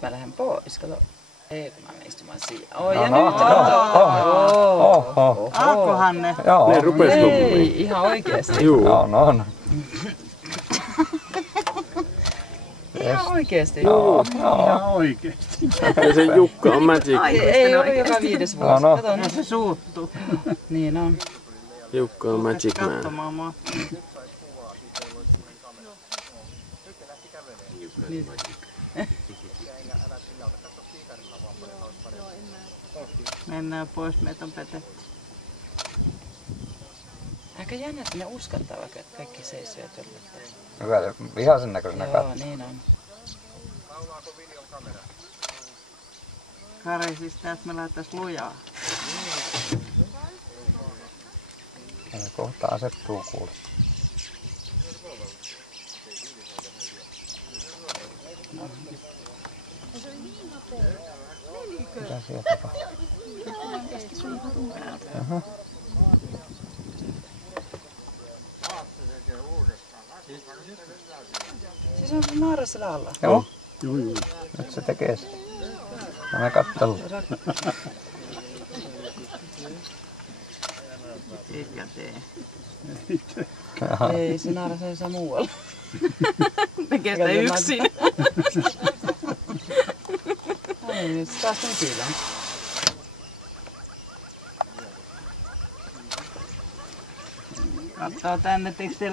Nyt mä lähden pois, kato. Ei, kun mä menen istumaan siihen. Oi, No, ja no, nyt kato. Alkohan ne. Joo. Ne rupes hommiin. Ei, ihan oikeesti. Juu. No. Ihan oikeesti. Joo. Ihan oikeesti. Ja se Jukka on magic. Ei ole joka 5 vuosi. No. Kato Ja nyt. se suuttuu. Niin on. Jukka on magic man. Katsomaan mua. Mennään pois, meitä on petetty. Aika jännä, että ne uskaltaa vaikka, että kaikki seisoo ja törmättää. Hyvä se vihaisen näköisenä Joo, katsoo. niin on. Kari siis että me lähtäis lujaa. Ja ne kohta asettuu kuule. Mitä siellä tapahtuu? Aha. Siis on se naara siellä alla. Joo, Juu. nyt se tekee sitä. Mä kattelu. Eikä tee. Ei, se naara seisoo muualla. Tekee sitä yksin. Ai, nyt se taas nykyään. Katsoo tänne, etteikö teillä